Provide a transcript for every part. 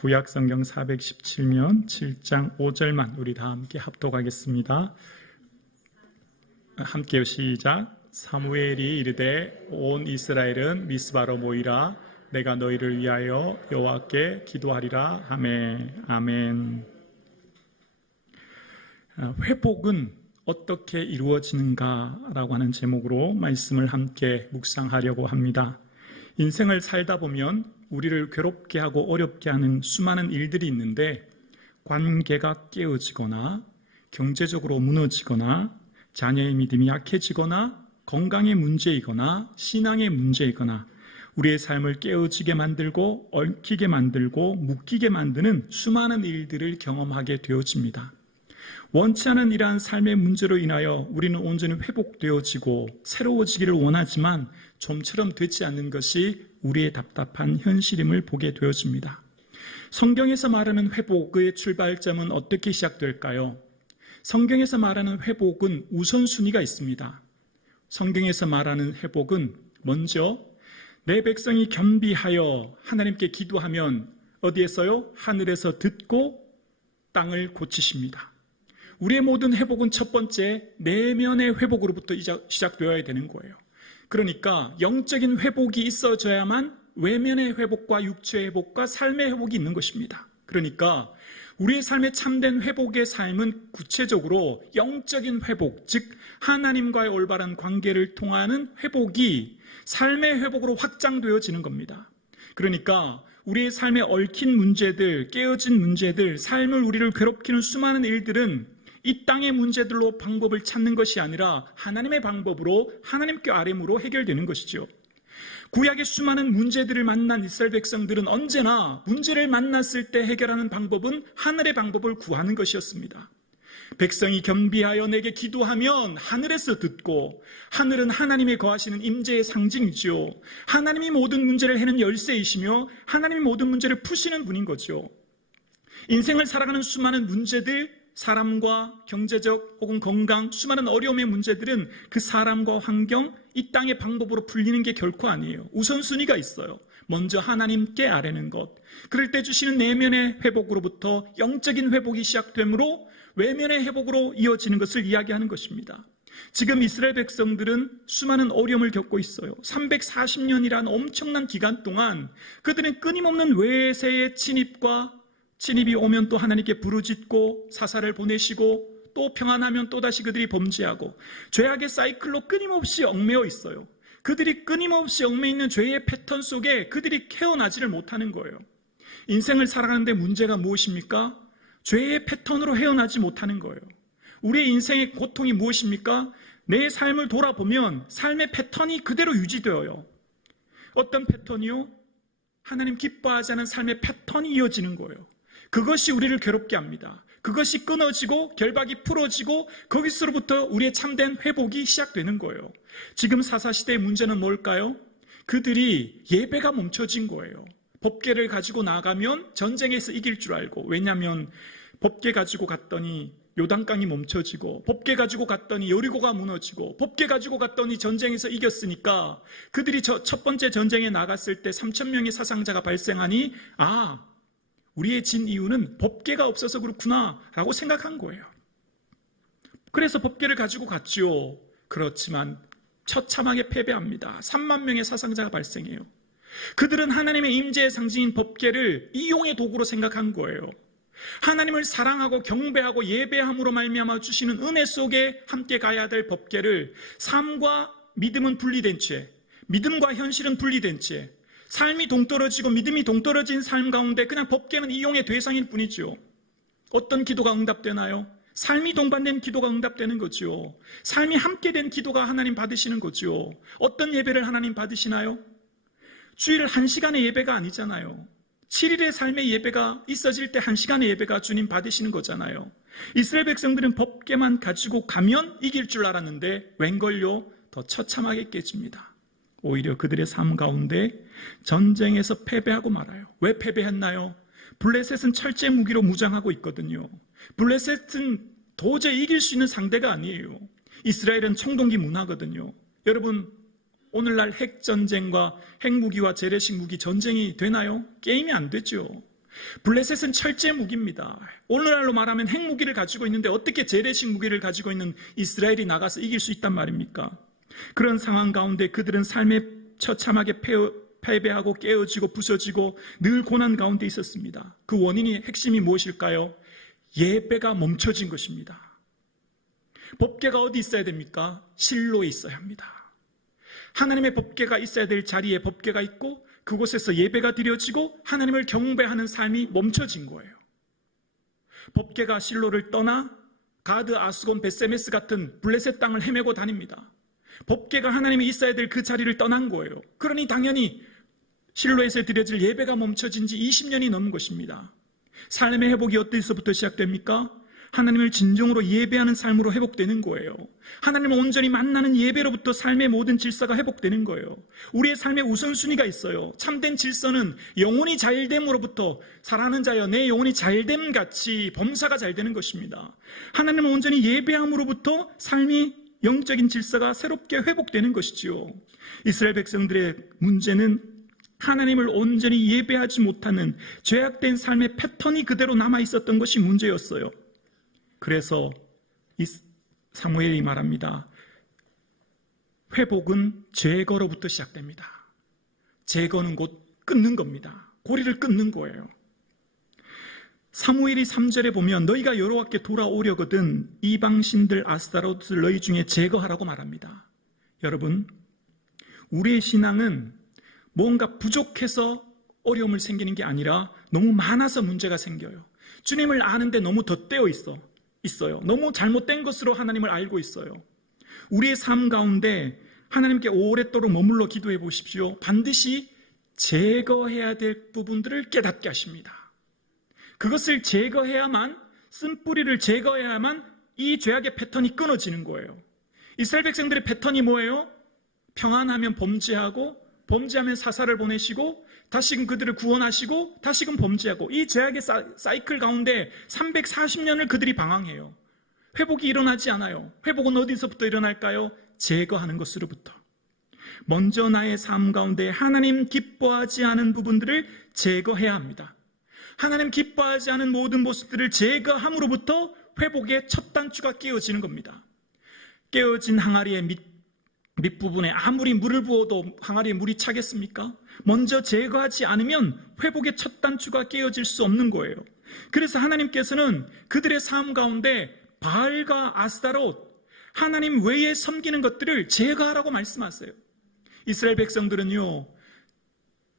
구약 성경 417면 7장 5절만 우리 다 함께 합독하겠습니다. 함께 시작. 사무엘이 이르되 온 이스라엘은 미스바로 모이라. 내가 너희를 위하여 여호와께 기도하리라 하매. 아멘. 회복은 어떻게 이루어지는가라고 하는 제목으로 말씀을 함께 묵상하려고 합니다. 인생을 살다 보면 우리를 괴롭게 하고 어렵게 하는 수많은 일들이 있는데, 관계가 깨어지거나 경제적으로 무너지거나 자녀의 믿음이 약해지거나 건강의 문제이거나 신앙의 문제이거나 우리의 삶을 깨어지게 만들고 얽히게 만들고 묶이게 만드는 수많은 일들을 경험하게 되어집니다. 원치 않은 이러한 삶의 문제로 인하여 우리는 온전히 회복되어지고 새로워지기를 원하지만 좀처럼 되지 않는 것이 우리의 답답한 현실임을 보게 되어집니다. 성경에서 말하는 회복의 출발점은 어떻게 시작될까요? 성경에서 말하는 회복은 우선순위가 있습니다. 성경에서 말하는 회복은 먼저 내 백성이 겸비하여 하나님께 기도하면 어디에서요? 하늘에서 듣고 땅을 고치십니다. 우리의 모든 회복은 첫 번째 내면의 회복으로부터 시작되어야 되는 거예요. 그러니까 영적인 회복이 있어져야만 외면의 회복과 육체의 회복과 삶의 회복이 있는 것입니다. 그러니까 우리의 삶의 참된 회복의 삶은 구체적으로 영적인 회복, 즉 하나님과의 올바른 관계를 통하는 회복이 삶의 회복으로 확장되어지는 겁니다. 그러니까 우리의 삶에 얽힌 문제들, 깨어진 문제들, 삶을 우리를 괴롭히는 수많은 일들은 이 땅의 문제들로 방법을 찾는 것이 아니라 하나님의 방법으로 하나님께 아뢰므로 해결되는 것이죠. 구약의 수많은 문제들을 만난 이스라엘 백성들은 언제나 문제를 만났을 때 해결하는 방법은 하늘의 방법을 구하는 것이었습니다. 백성이 겸비하여 내게 기도하면 하늘에서 듣고, 하늘은 하나님의 거하시는 임재의 상징이죠. 하나님이 모든 문제를 해는 열쇠이시며 하나님이 모든 문제를 푸시는 분인 거죠. 인생을 살아가는 수많은 문제들, 사람과 경제적 혹은 건강, 수많은 어려움의 문제들은 그 사람과 환경, 이 땅의 방법으로 풀리는 게 결코 아니에요. 우선순위가 있어요. 먼저 하나님께 아뢰는 것. 그럴 때 주시는 내면의 회복으로부터 영적인 회복이 시작되므로 외면의 회복으로 이어지는 것을 이야기하는 것입니다. 지금 이스라엘 백성들은 수많은 어려움을 겪고 있어요. 340년이라는 엄청난 기간 동안 그들은 끊임없는 외세의 침입이 오면 또 하나님께 부르짖고 사사를 보내시고 또 평안하면 또다시 그들이 범죄하고 죄악의 사이클로 끊임없이 얽매여 있어요. 그들이 끊임없이 얽매여 있는 죄의 패턴 속에 그들이 헤어나지를 못하는 거예요. 인생을 살아가는데 문제가 무엇입니까? 죄의 패턴으로 헤어나지 못하는 거예요. 우리의 인생의 고통이 무엇입니까? 내 삶을 돌아보면 삶의 패턴이 그대로 유지되어요. 어떤 패턴이요? 하나님 기뻐하지 않은 삶의 패턴이 이어지는 거예요. 그것이 우리를 괴롭게 합니다. 그것이 끊어지고 결박이 풀어지고 거기서부터 우리의 참된 회복이 시작되는 거예요. 지금 사사시대의 문제는 뭘까요? 그들이 예배가 멈춰진 거예요. 법궤를 가지고 나가면 전쟁에서 이길 줄 알고, 왜냐하면 법궤 가지고 갔더니 요단강이 멈춰지고, 법궤 가지고 갔더니 여리고가 무너지고, 법궤 가지고 갔더니 전쟁에서 이겼으니까 그들이 첫 번째 전쟁에 나갔을 때 3,000명의 사상자가 발생하니 우리의 진 이유는 법궤가 없어서 그렇구나 라고 생각한 거예요. 그래서 법궤를 가지고 갔지요. 그렇지만 처참하게 패배합니다. 3만 명의 사상자가 발생해요. 그들은 하나님의 임재의 상징인 법궤를 이용의 도구로 생각한 거예요. 하나님을 사랑하고 경배하고 예배함으로 말미암아 주시는 은혜 속에 함께 가야 될 법궤를 삶과 믿음은 분리된 채, 믿음과 현실은 분리된 채, 삶이 동떨어지고 믿음이 동떨어진 삶 가운데 그냥 법궤는 이용의 대상일 뿐이죠. 어떤 기도가 응답되나요? 삶이 동반된 기도가 응답되는 거죠. 삶이 함께 된 기도가 하나님 받으시는 거죠. 어떤 예배를 하나님 받으시나요? 주일 1시간의 예배가 아니잖아요. 7일의 삶의 예배가 있어질 때 1시간의 예배가 주님 받으시는 거잖아요. 이스라엘 백성들은 법궤만 가지고 가면 이길 줄 알았는데 웬걸요? 더 처참하게 깨집니다. 오히려 그들의 삶 가운데 전쟁에서 패배하고 말아요. 왜 패배했나요? 블레셋은 철제 무기로 무장하고 있거든요. 블레셋은 도저히 이길 수 있는 상대가 아니에요. 이스라엘은 청동기 문화거든요. 여러분, 오늘날 핵전쟁과 핵무기와 재래식 무기 전쟁이 되나요? 게임이 안 되죠. 블레셋은 철제 무기입니다. 오늘날로 말하면 핵무기를 가지고 있는데 어떻게 재래식 무기를 가지고 있는 이스라엘이 나가서 이길 수 있단 말입니까? 그런 상황 가운데 그들은 삶에 처참하게 패배하고 깨어지고 부서지고 늘 고난 가운데 있었습니다. 그 원인이 핵심이 무엇일까요? 예배가 멈춰진 것입니다. 법궤가 어디 있어야 됩니까? 실로에 있어야 합니다. 하나님의 법궤가 있어야 될 자리에 법궤가 있고 그곳에서 예배가 드려지고 하나님을 경배하는 삶이 멈춰진 거예요. 법궤가 실로를 떠나 가드, 아스곤, 베세메스 같은 블레셋 땅을 헤매고 다닙니다. 법궤가 하나님이 있어야 될 그 자리를 떠난 거예요. 그러니 당연히 실로에서 드려질 예배가 멈춰진 지 20년이 넘은 것입니다. 삶의 회복이 어디서부터 시작됩니까? 하나님을 진정으로 예배하는 삶으로 회복되는 거예요. 하나님을 온전히 만나는 예배로부터 삶의 모든 질서가 회복되는 거예요. 우리의 삶의 우선순위가 있어요. 참된 질서는 영혼이 잘됨으로부터 살아가는 자여 내 영혼이 잘됨 같이 범사가 잘 되는 것입니다. 하나님을 온전히 예배함으로부터 삶이 영적인 질서가 새롭게 회복되는 것이지요. 이스라엘 백성들의 문제는 하나님을 온전히 예배하지 못하는 죄악된 삶의 패턴이 그대로 남아있었던 것이 문제였어요. 그래서 사무엘이 말합니다. 회복은 제거로부터 시작됩니다. 제거는 곧 끊는 겁니다. 고리를 끊는 거예요. 사무엘이 3절에 보면 너희가 여호와께 돌아오려거든 이방신들 아스타롯을 너희 중에 제거하라고 말합니다. 여러분, 우리의 신앙은 뭔가 부족해서 어려움을 생기는 게 아니라 너무 많아서 문제가 생겨요. 주님을 아는데 너무 덧대어 있어요. 너무 잘못된 것으로 하나님을 알고 있어요. 우리의 삶 가운데 하나님께 오랫도록 머물러 기도해 보십시오. 반드시 제거해야 될 부분들을 깨닫게 하십니다. 그것을 제거해야만, 쓴뿌리를 제거해야만 이 죄악의 패턴이 끊어지는 거예요. 이스라엘 백성들의 패턴이 뭐예요? 평안하면 범죄하고, 범죄하면 사사를 보내시고, 다시금 그들을 구원하시고, 다시금 범죄하고, 이 죄악의 사이클 가운데 340년을 그들이 방황해요. 회복이 일어나지 않아요. 회복은 어디서부터 일어날까요? 제거하는 것으로부터. 먼저 나의 삶 가운데 하나님 기뻐하지 않은 부분들을 제거해야 합니다. 하나님 기뻐하지 않은 모든 모습들을 제거함으로부터 회복의 첫 단추가 깨어지는 겁니다. 깨어진 항아리의 밑부분에 아무리 물을 부어도 항아리에 물이 차겠습니까? 먼저 제거하지 않으면 회복의 첫 단추가 깨어질 수 없는 거예요. 그래서 하나님께서는 그들의 삶 가운데 바알과 아스타롯, 하나님 외에 섬기는 것들을 제거하라고 말씀하세요. 이스라엘 백성들은요,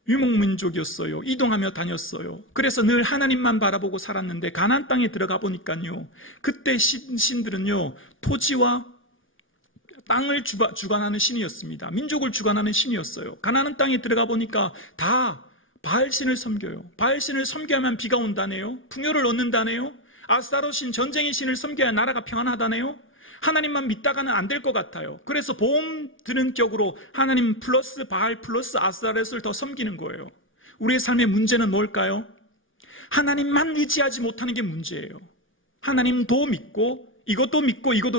유목민족이었어요. 이동하며 다녔어요. 그래서 늘 하나님만 바라보고 살았는데 가나안 땅에 들어가 보니까요, 그때 신들은요, 토지와 땅을 주관하는 신이었습니다. 민족을 주관하는 신이었어요. 가나안 땅에 들어가 보니까 다 바알신을 섬겨요. 바알신을 섬겨야만 비가 온다네요. 풍요를 얻는다네요. 아스타롯신, 전쟁의 신을 섬겨야 나라가 평안하다네요. 하나님만 믿다가는 안 될 것 같아요. 그래서 보험 드는 격으로 하나님 플러스 바알 플러스 아스타롯을 더 섬기는 거예요. 우리의 삶의 문제는 뭘까요? 하나님만 의지하지 못하는 게 문제예요. 하나님도 믿고 이것도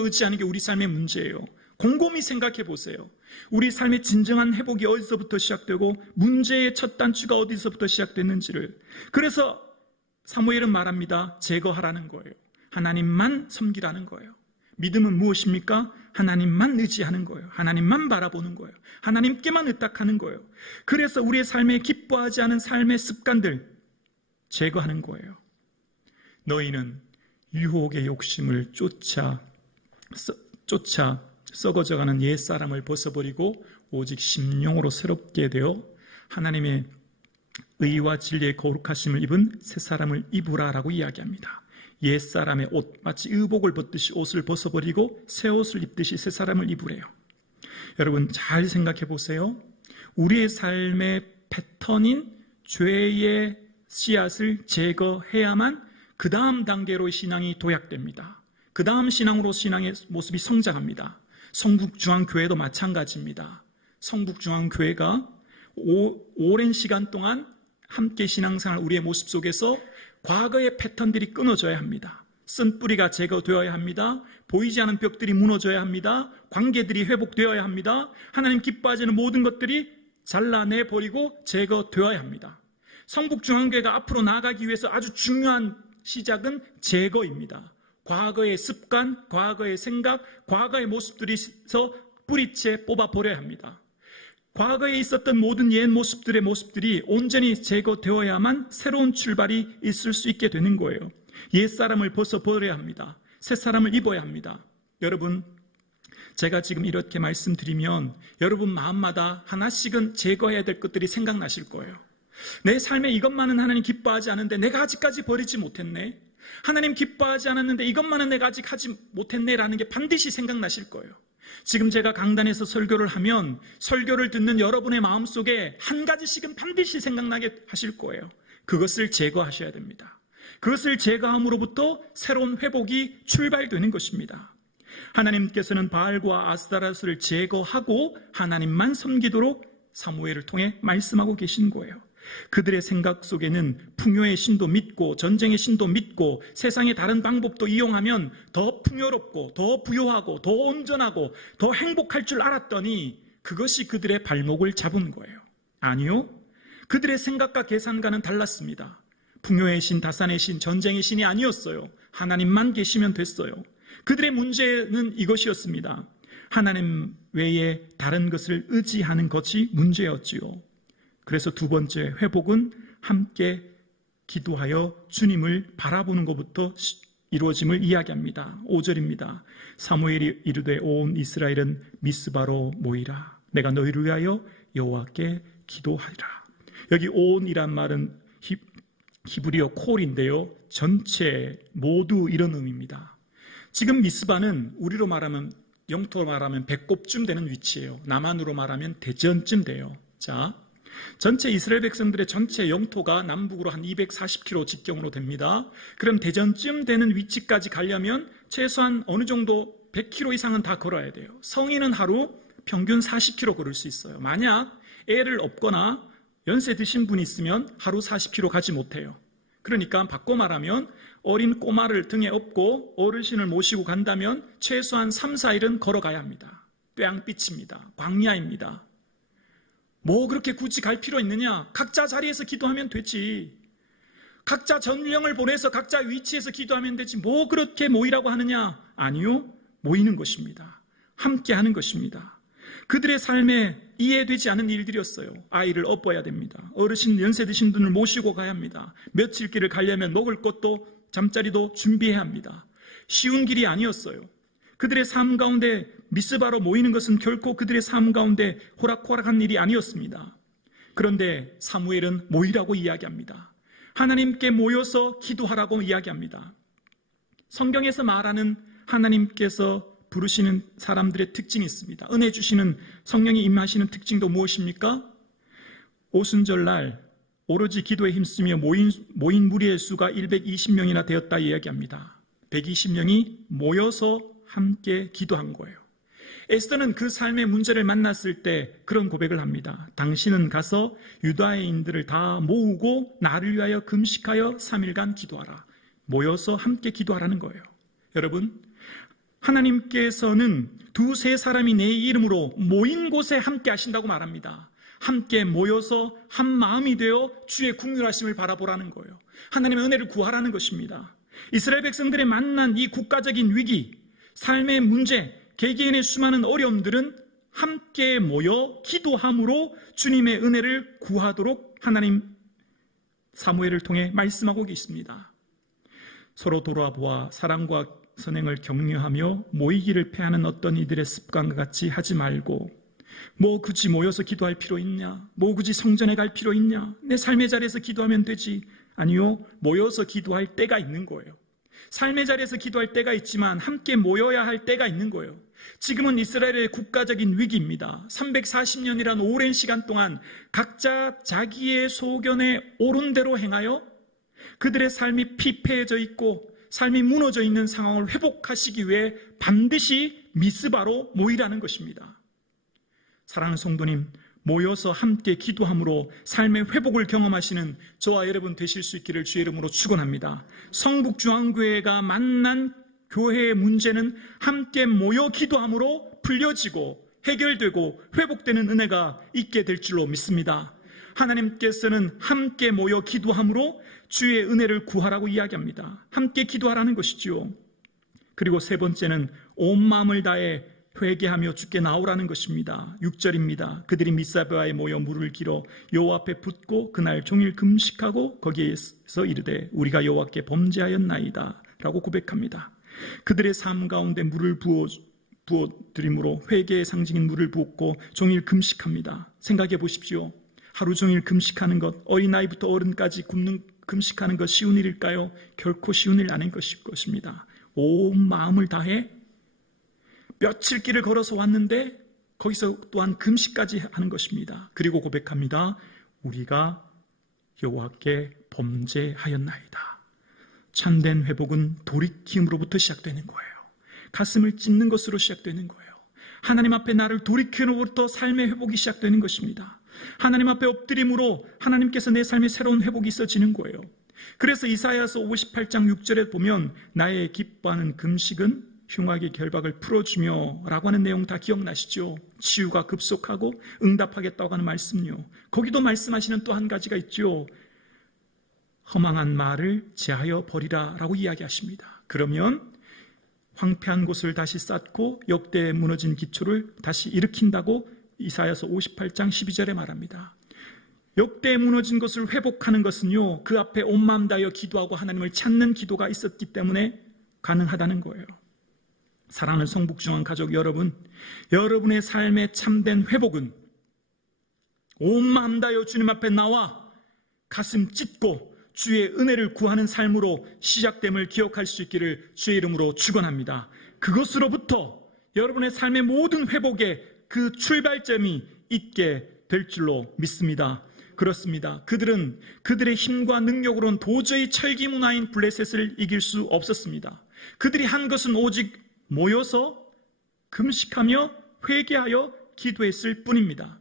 의지하는 게 우리 삶의 문제예요. 곰곰이 생각해 보세요. 우리 삶의 진정한 회복이 어디서부터 시작되고 문제의 첫 단추가 어디서부터 시작됐는지를. 그래서 사무엘은 말합니다. 제거하라는 거예요. 하나님만 섬기라는 거예요. 믿음은 무엇입니까? 하나님만 의지하는 거예요. 하나님만 바라보는 거예요. 하나님께만 의탁하는 거예요. 그래서 우리의 삶에 기뻐하지 않은 삶의 습관들 제거하는 거예요. 너희는 유혹의 욕심을 쫓아 썩어져가는 옛사람을 벗어버리고 오직 심령으로 새롭게 되어 하나님의 의와 진리의 거룩하심을 입은 새 사람을 입으라라고 이야기합니다. 옛사람의 옷, 마치 의복을 벗듯이 옷을 벗어버리고 새 옷을 입듯이 새 사람을 입으래요. 여러분 잘 생각해 보세요. 우리의 삶의 패턴인 죄의 씨앗을 제거해야만 그 다음 단계로 신앙이 도약됩니다. 그 다음 신앙으로 신앙의 모습이 성장합니다. 성북중앙교회도 마찬가지입니다. 성북중앙교회가 오랜 시간 동안 함께 신앙생활 우리의 모습 속에서 과거의 패턴들이 끊어져야 합니다. 쓴뿌리가 제거되어야 합니다. 보이지 않은 벽들이 무너져야 합니다. 관계들이 회복되어야 합니다. 하나님 기뻐하지 않는 모든 것들이 잘라내버리고 제거되어야 합니다. 성북중앙교회가 앞으로 나아가기 위해서 아주 중요한 시작은 제거입니다. 과거의 습관, 과거의 생각, 과거의 모습들에서 뿌리채 뽑아버려야 합니다. 과거에 있었던 모든 옛 모습들이 온전히 제거되어야만 새로운 출발이 있을 수 있게 되는 거예요. 옛사람을 벗어버려야 합니다. 새사람을 입어야 합니다. 여러분, 제가 지금 이렇게 말씀드리면 여러분 마음마다 하나씩은 제거해야 될 것들이 생각나실 거예요. 내 삶에 이것만은 하나님 기뻐하지 않는데 내가 아직까지 버리지 못했네. 하나님 기뻐하지 않았는데 이것만은 내가 아직 하지 못했네 라는 게 반드시 생각나실 거예요. 지금 제가 강단에서 설교를 하면 설교를 듣는 여러분의 마음속에 한 가지씩은 반드시 생각나게 하실 거예요. 그것을 제거하셔야 됩니다. 그것을 제거함으로부터 새로운 회복이 출발되는 것입니다. 하나님께서는 바알과 아스타라스를 제거하고 하나님만 섬기도록 사무엘을 통해 말씀하고 계신 거예요. 그들의 생각 속에는 풍요의 신도 믿고 전쟁의 신도 믿고 세상의 다른 방법도 이용하면 더 풍요롭고 더 부유하고 더 온전하고 더 행복할 줄 알았더니 그것이 그들의 발목을 잡은 거예요. 아니요. 그들의 생각과 계산과는 달랐습니다. 풍요의 신, 다산의 신, 전쟁의 신이 아니었어요. 하나님만 계시면 됐어요. 그들의 문제는 이것이었습니다. 하나님 외에 다른 것을 의지하는 것이 문제였지요. 그래서 두 번째 회복은 함께 기도하여 주님을 바라보는 것부터 이루어짐을 이야기합니다. 5절입니다. 사무엘이 이르되 온 이스라엘은 미스바로 모이라. 내가 너희를 위하여 여호와께 기도하리라. 여기 온이란 말은 히브리어 콜인데요. 전체, 모두 이런 의미입니다. 지금 미스바는 우리로 말하면 영토로 말하면 배꼽쯤 되는 위치예요. 남한으로 말하면 대전쯤 돼요. 자, 전체 이스라엘 백성들의 전체 영토가 남북으로 한 240km 직경으로 됩니다. 그럼 대전쯤 되는 위치까지 가려면 최소한 어느 정도 100km 이상은 다 걸어야 돼요. 성인은 하루 평균 40km 걸을 수 있어요. 만약 애를 업거나 연세 드신 분이 있으면 하루 40km 가지 못해요. 그러니까 바꿔 말하면 어린 꼬마를 등에 업고 어르신을 모시고 간다면 최소한 3, 4일은 걸어가야 합니다. 뙤양빛입니다. 광야입니다. 뭐 그렇게 굳이 갈 필요 있느냐? 각자 자리에서 기도하면 되지. 각자 전령을 보내서 각자 위치에서 기도하면 되지. 뭐 그렇게 모이라고 하느냐? 아니요. 모이는 것입니다. 함께 하는 것입니다. 그들의 삶에 이해되지 않은 일들이었어요. 아이를 업어야 됩니다. 어르신, 연세 드신 분을 모시고 가야 합니다. 며칠 길을 가려면 먹을 것도 잠자리도 준비해야 합니다. 쉬운 길이 아니었어요. 그들의 삶 가운데 미스바로 모이는 것은 결코 그들의 삶 가운데 호락호락한 일이 아니었습니다. 그런데 사무엘은 모이라고 이야기합니다. 하나님께 모여서 기도하라고 이야기합니다. 성경에서 말하는 하나님께서 부르시는 사람들의 특징이 있습니다. 은혜 주시는 성령이 임하시는 특징도 무엇입니까? 오순절날 오로지 기도에 힘쓰며 모인 무리의 수가 120명이나 되었다 이야기합니다. 120명이 모여서 함께 기도한 거예요. 에스더는 그 삶의 문제를 만났을 때 그런 고백을 합니다. 당신은 가서 유다인들을 다 모으고 나를 위하여 금식하여 3일간 기도하라. 모여서 함께 기도하라는 거예요. 여러분, 하나님께서는 두세 사람이 내 이름으로 모인 곳에 함께 하신다고 말합니다. 함께 모여서 한 마음이 되어 주의 긍휼하심을 바라보라는 거예요. 하나님의 은혜를 구하라는 것입니다. 이스라엘 백성들의 만난 이 국가적인 위기, 삶의 문제, 개개인의 수많은 어려움들은 함께 모여 기도함으로 주님의 은혜를 구하도록 하나님 사무엘을 통해 말씀하고 계십니다. 서로 돌아보아 사랑과 선행을 격려하며 모이기를 패하는 어떤 이들의 습관과 같이 하지 말고, 뭐 굳이 모여서 기도할 필요 있냐? 뭐 굳이 성전에 갈 필요 있냐? 내 삶의 자리에서 기도하면 되지. 아니요, 모여서 기도할 때가 있는 거예요. 삶의 자리에서 기도할 때가 있지만 함께 모여야 할 때가 있는 거예요. 지금은 이스라엘의 국가적인 위기입니다. 340년이란 오랜 시간 동안 각자 자기의 소견에 옳은 대로 행하여 그들의 삶이 피폐해져 있고 삶이 무너져 있는 상황을 회복하시기 위해 반드시 미스바로 모이라는 것입니다. 사랑하는 성도님, 모여서 함께 기도함으로 삶의 회복을 경험하시는 저와 여러분 되실 수 있기를 주의 이름으로 축원합니다. 성북중앙교회가 만난 교회의 문제는 함께 모여 기도함으로 풀려지고 해결되고 회복되는 은혜가 있게 될 줄로 믿습니다. 하나님께서는 함께 모여 기도함으로 주의 은혜를 구하라고 이야기합니다. 함께 기도하라는 것이죠. 그리고 세 번째는 온 마음을 다해 회개하며 주께 나오라는 것입니다. 6절입니다. 그들이 미사바에 모여 물을 길어 여호와 앞에 붓고 그날 종일 금식하고 거기에서 이르되 우리가 여호와께 범죄하였나이다 라고 고백합니다. 그들의 삶 가운데 물을 부어드림으로 회개의 상징인 물을 부었고 종일 금식합니다. 생각해 보십시오. 하루 종일 금식하는 것, 어린아이부터 어른까지 금식하는 것 쉬운 일일까요? 결코 쉬운 일 아닌 것입니다. 온 마음을 다해 며칠 길을 걸어서 왔는데 거기서 또한 금식까지 하는 것입니다. 그리고 고백합니다. 우리가 여호와께 범죄하였나이다. 참된 회복은 돌이킴으로부터 시작되는 거예요. 가슴을 찢는 것으로 시작되는 거예요. 하나님 앞에 나를 돌이킴으로부터 삶의 회복이 시작되는 것입니다. 하나님 앞에 엎드림으로 하나님께서 내 삶에 새로운 회복이 있어지는 거예요. 그래서 이사야서 58장 6절에 보면 나의 기뻐하는 금식은 흉악의 결박을 풀어주며 라고 하는 내용 다 기억나시죠? 치유가 급속하고 응답하겠다고 하는 말씀요. 거기도 말씀하시는 또 한 가지가 있죠. 허망한 말을 제하여 버리라 라고 이야기하십니다. 그러면 황폐한 곳을 다시 쌓고 역대에 무너진 기초를 다시 일으킨다고 이사야서 58장 12절에 말합니다. 역대에 무너진 것을 회복하는 것은요, 그 앞에 온 마음 다하여 기도하고 하나님을 찾는 기도가 있었기 때문에 가능하다는 거예요. 사랑하는 성북중앙 가족 여러분, 여러분의 삶의 참된 회복은 온 마음 다하여 주님 앞에 나와 가슴 찢고 주의 은혜를 구하는 삶으로 시작됨을 기억할 수 있기를 주의 이름으로 축원합니다. 그것으로부터 여러분의 삶의 모든 회복에 그 출발점이 있게 될 줄로 믿습니다. 그렇습니다. 그들은 그들의 힘과 능력으로는 도저히 철기 문화인 블레셋을 이길 수 없었습니다. 그들이 한 것은 오직 모여서 금식하며 회개하여 기도했을 뿐입니다.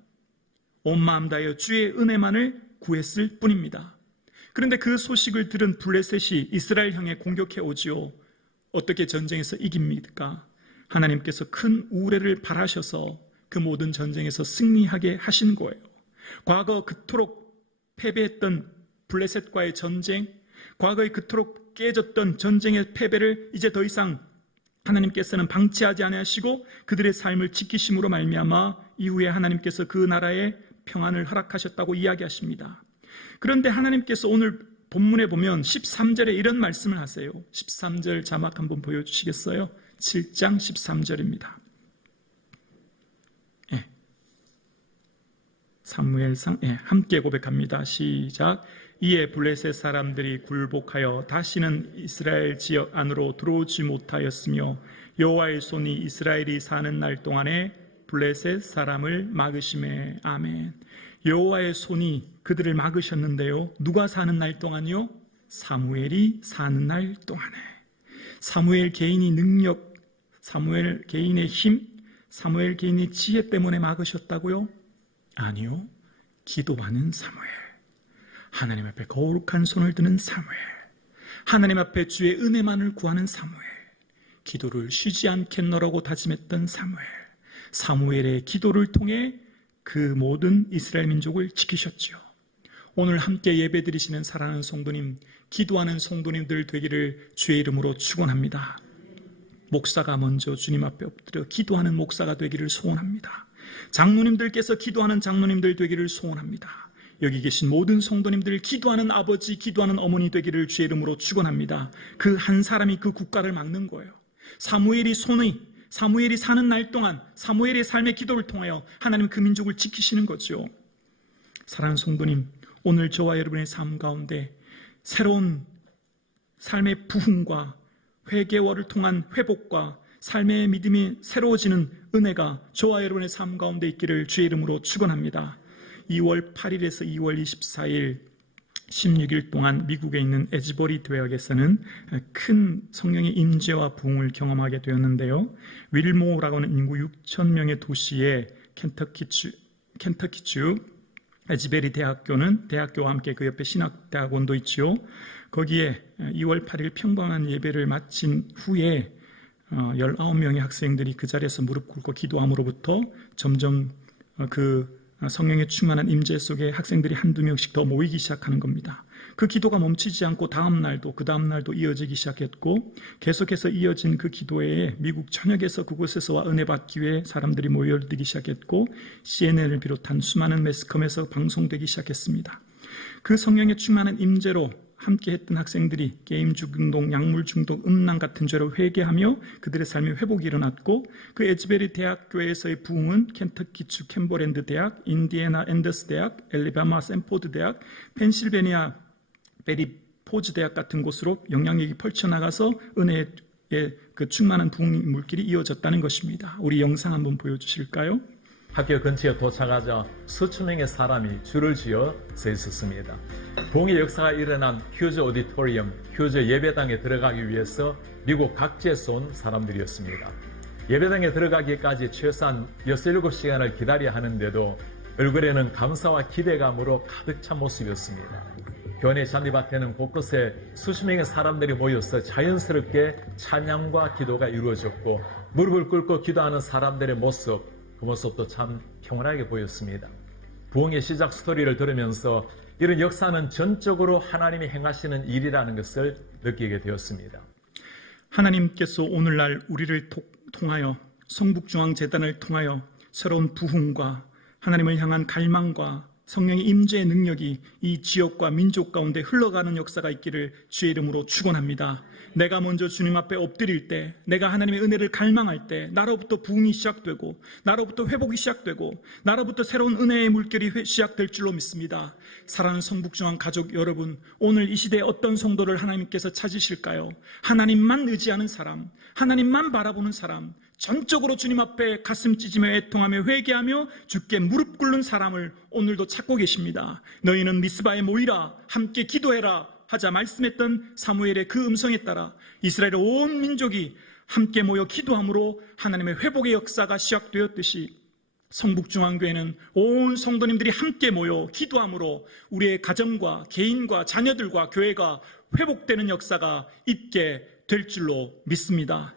온 마음 다하여 주의 은혜만을 구했을 뿐입니다. 그런데 그 소식을 들은 블레셋이 이스라엘 향해 공격해 오지요. 어떻게 전쟁에서 이깁니까? 하나님께서 큰 우레를 발하셔서 그 모든 전쟁에서 승리하게 하신 거예요. 과거 그토록 패배했던 블레셋과의 전쟁, 과거에 그토록 깨졌던 전쟁의 패배를 이제 더 이상 하나님께서는 방치하지 아니하시고 그들의 삶을 지키심으로 말미암아 이후에 하나님께서 그 나라에 평안을 허락하셨다고 이야기하십니다. 그런데 하나님께서 오늘 본문에 보면 13절에 이런 말씀을 하세요. 13절 자막 한번 보여주시겠어요? 7장 13절입니다. 사무엘상 함께 고백합니다. 시작. 이에 블레셋 사람들이 굴복하여 다시는 이스라엘 지역 안으로 들어오지 못하였으며 여호와의 손이 이스라엘이 사는 날 동안에 블레셋 사람을 막으심에. 아멘. 여호와의 손이 그들을 막으셨는데요. 누가 사는 날 동안요? 사무엘이 사는 날 동안에. 사무엘 개인이 능력, 사무엘 개인의 힘, 사무엘 개인의 지혜 때문에 막으셨다고요? 아니요. 기도하는 사무엘, 하나님 앞에 거룩한 손을 드는 사무엘, 하나님 앞에 주의 은혜만을 구하는 사무엘, 기도를 쉬지 않겠노라고 다짐했던 사무엘, 사무엘의 기도를 통해 그 모든 이스라엘 민족을 지키셨지요. 오늘 함께 예배드리시는 사랑하는 성도님, 기도하는 성도님들 되기를 주의 이름으로 축원합니다. 목사가 먼저 주님 앞에 엎드려 기도하는 목사가 되기를 소원합니다. 장로님들께서 기도하는 장로님들 되기를 소원합니다. 여기 계신 모든 성도님들 기도하는 아버지, 기도하는 어머니 되기를 주의 이름으로 축원합니다. 그 한 사람이 그 국가를 막는 거예요. 사무엘이 사는 날 동안 사무엘의 삶의 기도를 통하여 하나님 그 민족을 지키시는 거죠. 사랑하는 성도님, 오늘 저와 여러분의 삶 가운데 새로운 삶의 부흥과 회개월을 통한 회복과 삶의 믿음이 새로워지는 은혜가 저와 여러분의 삶 가운데 있기를 주의 이름으로 축원합니다. 2월 8일에서 2월 24일 16일 동안 미국에 있는 에즈버리 대학에서는 큰 성령의 임재와 부흥을 경험하게 되었는데요. 윌모라고 하는 인구 6,000명의 도시에 켄터키주 에즈베리 대학교는 대학교와 함께 그 옆에 신학대학원도 있죠. 거기에 2월 8일 평범한 예배를 마친 후에 19명의 학생들이 그 자리에서 무릎 꿇고 기도함으로부터 점점 그 성령의 충만한 임재 속에 학생들이 한두 명씩 더 모이기 시작하는 겁니다. 그 기도가 멈추지 않고 다음 날도 그 다음 날도 이어지기 시작했고, 계속해서 이어진 그 기도회에 미국 전역에서 그곳에서와 은혜 받기 위해 사람들이 모여들기 시작했고, CNN을 비롯한 수많은 매스컴에서 방송되기 시작했습니다. 그 성령의 충만한 임재로 함께 했던 학생들이 게임 중독, 약물 중독, 음란 같은 죄로 회개하며 그들의 삶에 회복이 일어났고, 그 에즈베리 대학교에서의 부흥은 켄터키주 캠버랜드 대학, 인디애나 앤더스 대학, 엘리바마 샌포드 대학, 펜실베니아 베리 포즈 대학 같은 곳으로 영향력이 펼쳐나가서 은혜의 그 충만한 부흥 물길이 이어졌다는 것입니다. 우리 영상 한번 보여주실까요? 학교 근처에 도착하자 수천 명의 사람이 줄을 지어 서 있었습니다. 부흥의 역사가 일어난 휴즈 오디토리엄, 휴즈 예배당에 들어가기 위해서 미국 각지에서 온 사람들이었습니다. 예배당에 들어가기까지 최소한 6-7시간을 기다려야 하는데도 얼굴에는 감사와 기대감으로 가득 찬 모습이었습니다. 교회 잔디밭에는 곳곳에 수십 명의 사람들이 모여서 자연스럽게 찬양과 기도가 이루어졌고, 무릎을 꿇고 기도하는 사람들의 모습, 그 모습도 참 평온하게 보였습니다. 부흥의 시작 스토리를 들으면서 이런 역사는 전적으로 하나님이 행하시는 일이라는 것을 느끼게 되었습니다. 하나님께서 오늘날 우리를 통하여 성북중앙재단을 통하여 새로운 부흥과 하나님을 향한 갈망과 성령의 임재의 능력이 이 지역과 민족 가운데 흘러가는 역사가 있기를 주의 이름으로 축원합니다. 내가 먼저 주님 앞에 엎드릴 때, 내가 하나님의 은혜를 갈망할 때 나로부터 부흥이 시작되고, 나로부터 회복이 시작되고, 나로부터 새로운 은혜의 물결이 시작될 줄로 믿습니다. 사랑하는 성북중앙 가족 여러분, 오늘 이 시대에 어떤 성도를 하나님께서 찾으실까요? 하나님만 의지하는 사람, 하나님만 바라보는 사람, 전적으로 주님 앞에 가슴 찢으며 애통하며 회개하며 주께 무릎 꿇는 사람을 오늘도 찾고 계십니다. 너희는 미스바에 모이라, 함께 기도해라 하자 말씀했던 사무엘의 그 음성에 따라 이스라엘의 온 민족이 함께 모여 기도함으로 하나님의 회복의 역사가 시작되었듯이, 성북중앙교회는 온 성도님들이 함께 모여 기도함으로 우리의 가정과 개인과 자녀들과 교회가 회복되는 역사가 있게 될 줄로 믿습니다.